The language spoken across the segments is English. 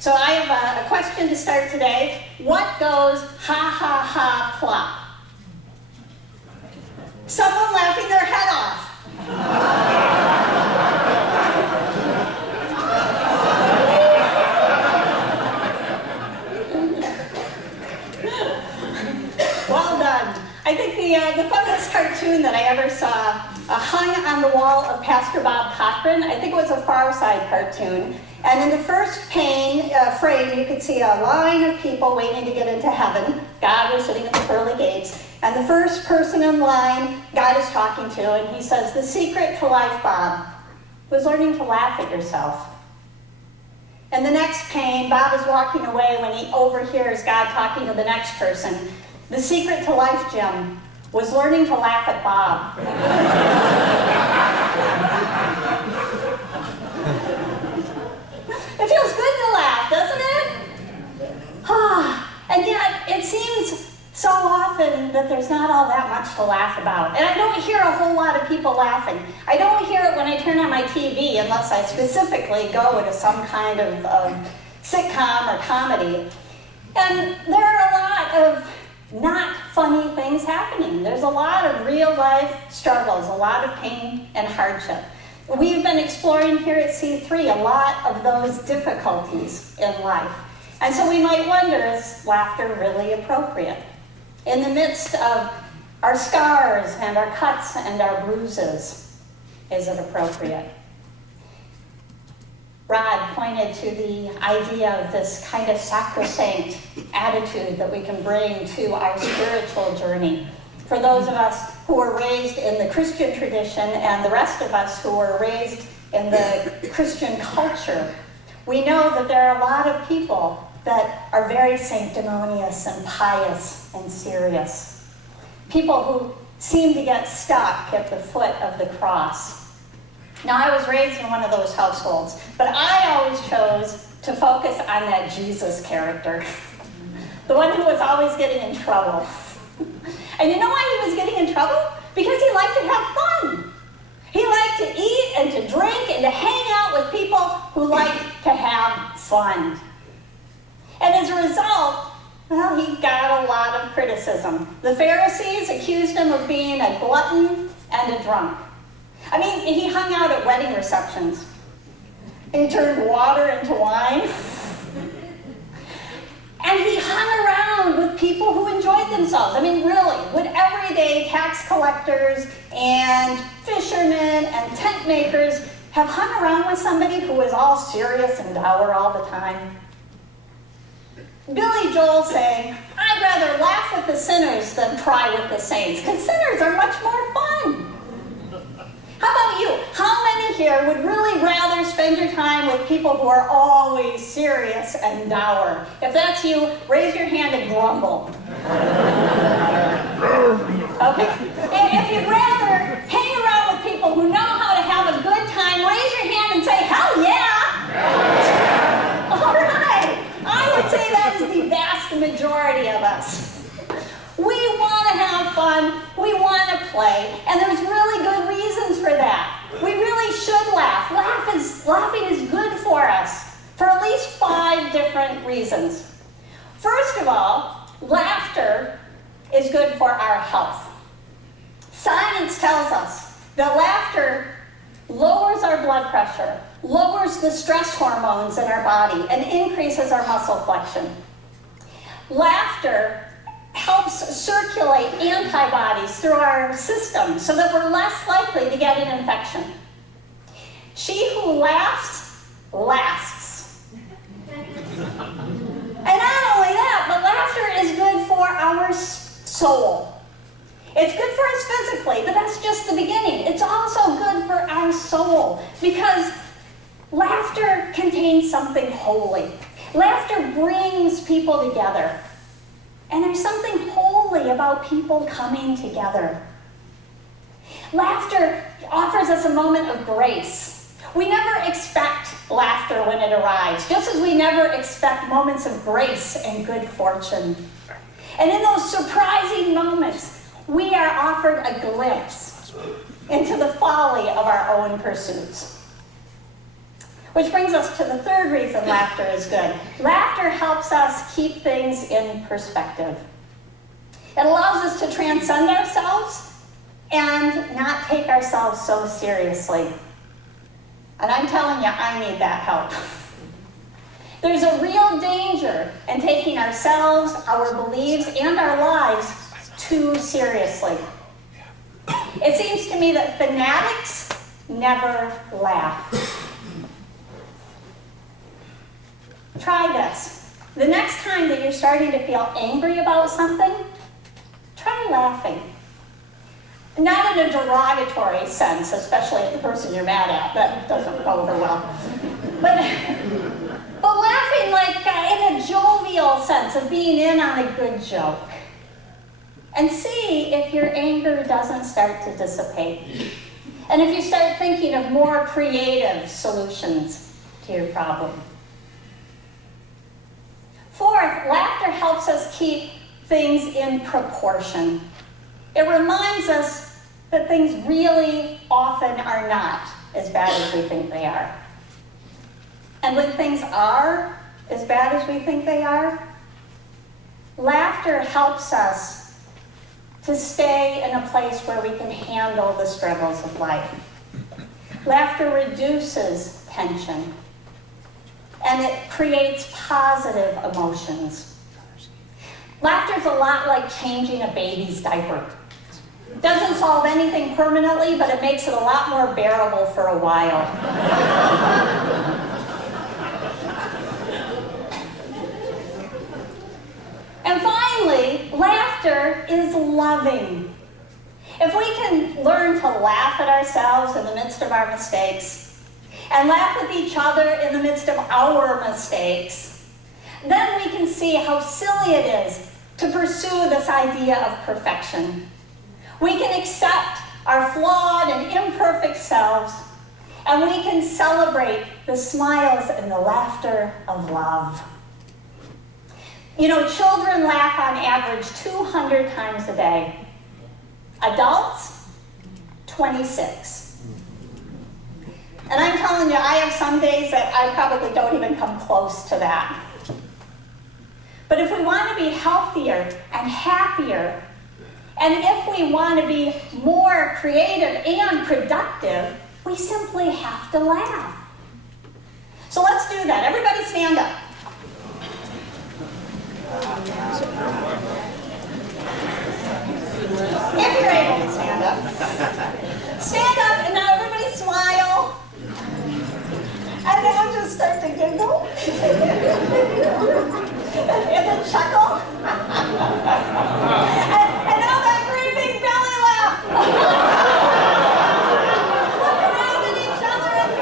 So I have a question to start today. What goes ha ha ha plop? Someone laughing their head off. Well done. I think the funniest cartoon that I ever saw hung on the wall of Pastor Bob Cochran. I think it was a Far Side cartoon. And in the first frame, you could see a line of people waiting to get into heaven. God was sitting at the pearly gates. And the first person in line, God is talking to, and he says, the secret to life, Bob, was learning to laugh at yourself. And the next pane, Bob is walking away when he overhears God talking to the next person. The secret to life, Jim, was learning to laugh at Bob. It feels good to laugh, doesn't it? And yet, it seems so often that there's not all that much to laugh about. And I don't hear a whole lot of people laughing. I don't hear it when I turn on my TV unless I specifically go to some kind of sitcom or comedy. And there are a lot of not funny things happening. There's a lot of real life struggles, a lot of pain and hardship. We've been exploring here at C3 a lot of those difficulties in life. And so we might wonder, is laughter really appropriate? In the midst of our scars and our cuts and our bruises, is it appropriate? Rod pointed to the idea of this kind of sacrosanct attitude that we can bring to our spiritual journey. For those of us who were raised in the Christian tradition and the rest of us who were raised in the Christian culture, we know that there are a lot of people that are very sanctimonious and pious and serious. People who seem to get stuck at the foot of the cross. Now, I was raised in one of those households, but I always chose to focus on that Jesus character, the one who was always getting in trouble. And you know why he was getting in trouble? Because he liked to have fun. He liked to eat and to drink and to hang out with people who liked to have fun. And as a result, well, he got a lot of criticism. The Pharisees accused him of being a glutton and a drunk. I mean, he hung out at wedding receptions. He turned water into wine. And he hung around with people who enjoyed themselves. I mean, really, would everyday tax collectors and fishermen and tent makers have hung around with somebody who was all serious and dour all the time? Billy Joel saying, I'd rather laugh with the sinners than cry with the saints, because sinners are much more fun. How about you? How many here would really rather spend your time with people who are always serious and dour? If that's you, raise your hand and grumble. Okay. And if you'd rather hang around with people who know how to have a good time, raise your hand and say, hell yeah! All right. I would say that is the vast majority of us. We want to have fun, we want to play, and there's really good reasons for that. We really should laugh. Laughing is good for us for at least 5 different reasons. First of all, laughter is good for our health. Science tells us that laughter lowers our blood pressure, lowers the stress hormones in our body, and increases our muscle flexion. Laughter helps circulate antibodies through our system so that we're less likely to get an infection. She who laughs, lasts. And not only that, but laughter is good for our soul. It's good for us physically, but that's just the beginning. It's also good for our soul because laughter contains something holy. Laughter brings people together. And there's something holy about people coming together. Laughter offers us a moment of grace. We never expect laughter when it arrives, just as we never expect moments of grace and good fortune. And in those surprising moments, we are offered a glimpse into the folly of our own pursuits. Which brings us to the third reason laughter is good. Laughter helps us keep things in perspective. It allows us to transcend ourselves and not take ourselves so seriously. And I'm telling you, I need that help. There's a real danger in taking ourselves, our beliefs, and our lives too seriously. It seems to me that fanatics never laugh. Try this. The next time that you're starting to feel angry about something, try laughing. Not in a derogatory sense, especially at the person you're mad at. That doesn't go over well. But laughing like in a jovial sense of being in on a good joke. And see if your anger doesn't start to dissipate. And if you start thinking of more creative solutions to your problem. Fourth, laughter helps us keep things in proportion. It reminds us that things really often are not as bad as we think they are. And when things are as bad as we think they are, laughter helps us to stay in a place where we can handle the struggles of life. Laughter reduces tension, and it creates positive emotions. Laughter's a lot like changing a baby's diaper. It doesn't solve anything permanently, but it makes it a lot more bearable for a while. And finally, laughter is loving. If we can learn to laugh at ourselves in the midst of our mistakes, and laugh with each other in the midst of our mistakes, then we can see how silly it is to pursue this idea of perfection. We can accept our flawed and imperfect selves, and we can celebrate the smiles and the laughter of love. You know, children laugh on average 200 times a day. Adults, 26. And I'm telling you, I have some days that I probably don't even come close to that. But if we want to be healthier and happier, and if we want to be more creative and productive, we simply have to laugh. So let's do that. Everybody stand up. If you're able to stand up. Stand up, and now everybody smile. And now just start to giggle. And then chuckle. And now that great big belly laugh. Look around at each other and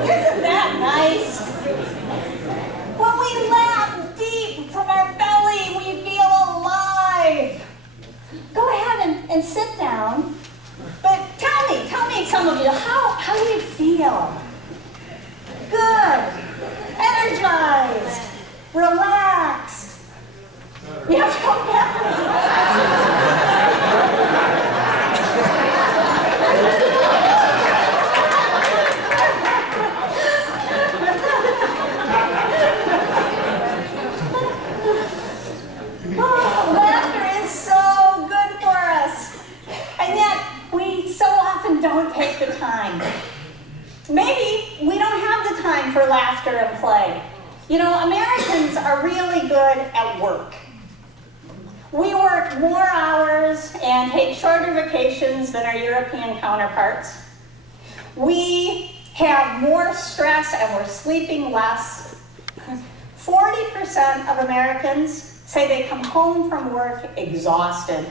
Isn't that nice? When we laugh deep from our belly, we feel alive. Go ahead and sit down. But tell me, some of you, how do you feel? Good. Energized. Relaxed. You have to come back. Laughter is so good for us, and yet we so often don't take the time. Maybe we don't have the time for laughter and play. You know, Americans are really good at work. We work more hours and take shorter vacations than our European counterparts. We have more stress and we're sleeping less. 40% of Americans say they come home from work exhausted.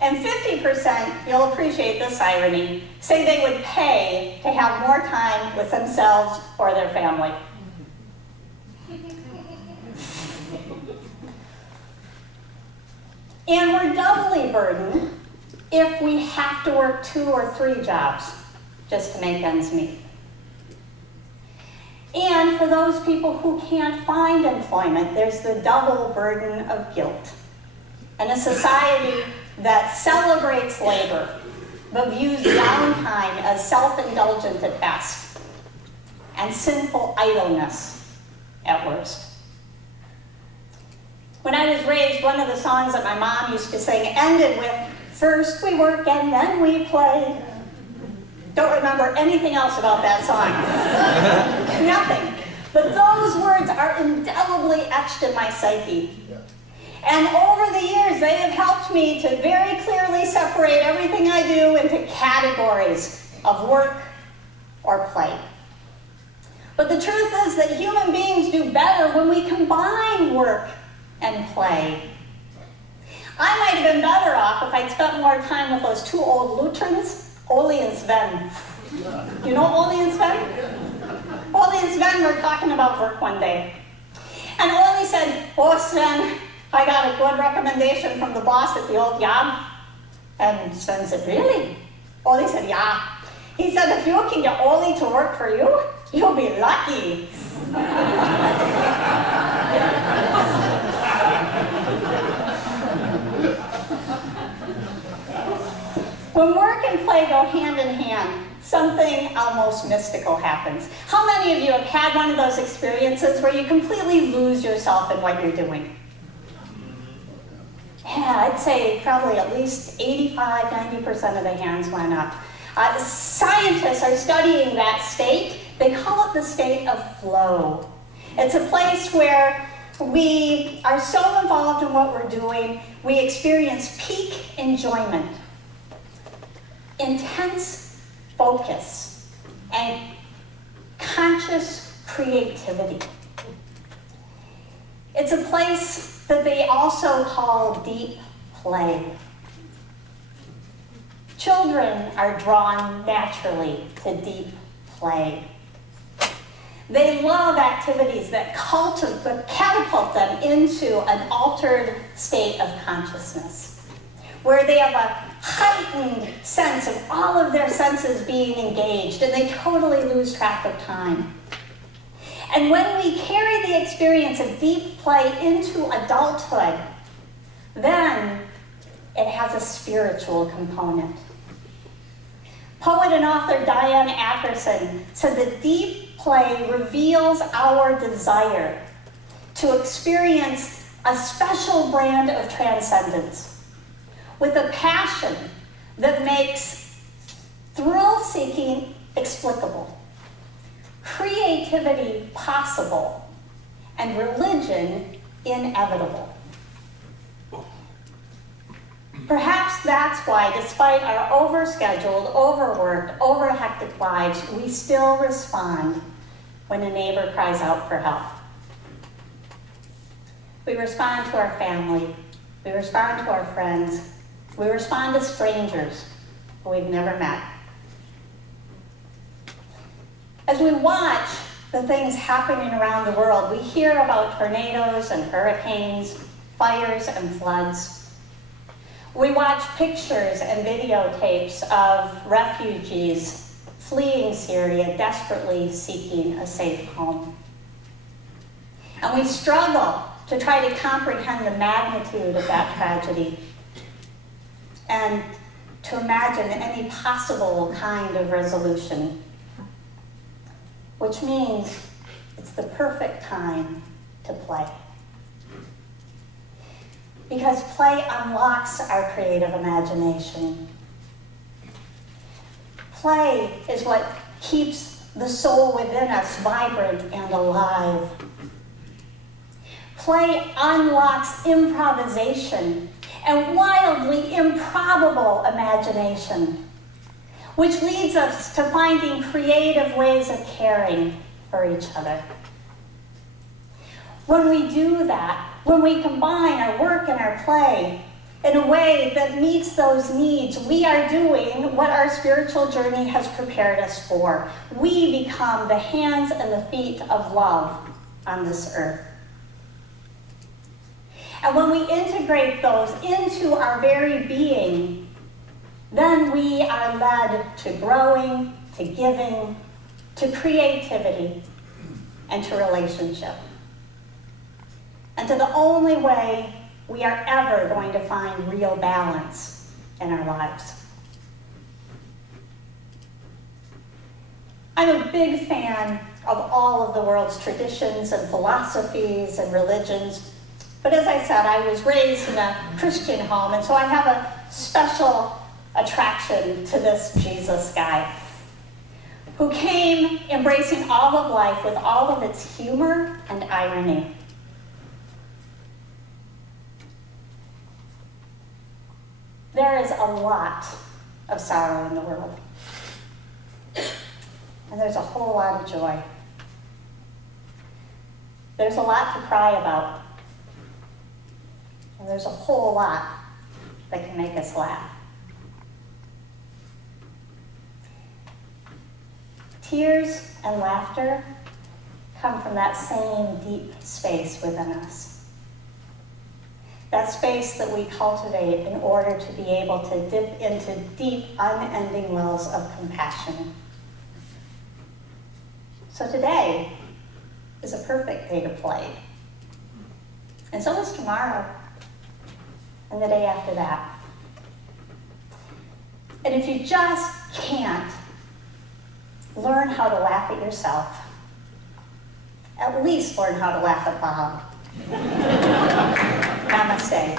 And 50%, you'll appreciate this irony, say they would pay to have more time with themselves or their family. And we're doubly burdened if we have to work 2 or 3 jobs just to make ends meet. And for those people who can't find employment, there's the double burden of guilt. In a society that celebrates labor, but views downtime as self-indulgent at best, and sinful idleness at worst. When I was raised, one of the songs that my mom used to sing ended with, "First we work and then we play." Don't remember anything else about that song. Nothing. But those words are indelibly etched in my psyche. And over the years, they have helped me to very clearly separate everything I do into categories of work or play. But the truth is that human beings do better when we combine work and play. I might have been better off if I'd spent more time with those 2 old Lutherans, Ole and Sven. You know Ole and Sven? Ole and Sven were talking about work one day. And Ole said, "Oh, Sven, I got a good recommendation from the boss at the old job." And Sven said, "Really?" Ole said, "Yeah." He said, "If you can get Ole to work for you, you'll be lucky." When work and play go hand in hand, something almost mystical happens. How many of you have had one of those experiences where you completely lose yourself in what you're doing? Yeah, I'd say probably at least 85–90% of the hands went up. Scientists are studying that state. They call it the state of flow. It's a place where we are so involved in what we're doing, we experience peak enjoyment, intense focus, and conscious creativity. It's a place that they also call deep play. Children are drawn naturally to deep play. They love activities that catapult them into an altered state of consciousness, where they have a heightened sense of all of their senses being engaged, and they totally lose track of time. And when we carry the experience of deep play into adulthood, then it has a spiritual component. Poet and author Diane Ackerson said that deep play reveals our desire to experience a special brand of transcendence with a passion that makes thrill-seeking explicable, creativity possible, and religion inevitable. Perhaps that's why, despite our overscheduled, overworked, overhectic lives, we still respond when a neighbor cries out for help. We respond to our family. We respond to our friends. We respond to strangers who we've never met. As we watch the things happening around the world, we hear about tornadoes and hurricanes, fires and floods. We watch pictures and videotapes of refugees fleeing Syria, desperately seeking a safe home. And we struggle to try to comprehend the magnitude of that tragedy and to imagine any possible kind of resolution, which means it's the perfect time to play. Because play unlocks our creative imagination. Play is what keeps the soul within us vibrant and alive. Play unlocks improvisation and wildly improbable imagination, which leads us to finding creative ways of caring for each other. When we do that, when we combine our work and our play in a way that meets those needs, we are doing what our spiritual journey has prepared us for. We become the hands and the feet of love on this earth. And when we integrate those into our very being, then we are led to growing, to giving, to creativity, and to relationship. And to the only way we are ever going to find real balance in our lives. I'm a big fan of all of the world's traditions and philosophies and religions. But as I said, I was raised in a Christian home, and so I have a special attraction to this Jesus guy who came embracing all of life with all of its humor and irony. There is a lot of sorrow in the world, and there's a whole lot of joy. There's a lot to cry about, and there's a whole lot that can make us laugh. Tears and laughter come from that same deep space within us. That space that we cultivate in order to be able to dip into deep, unending wells of compassion. So today is a perfect day to play. And so is tomorrow, and the day after that. And if you just can't learn how to laugh at yourself, at least learn how to laugh at Bob. Namaste.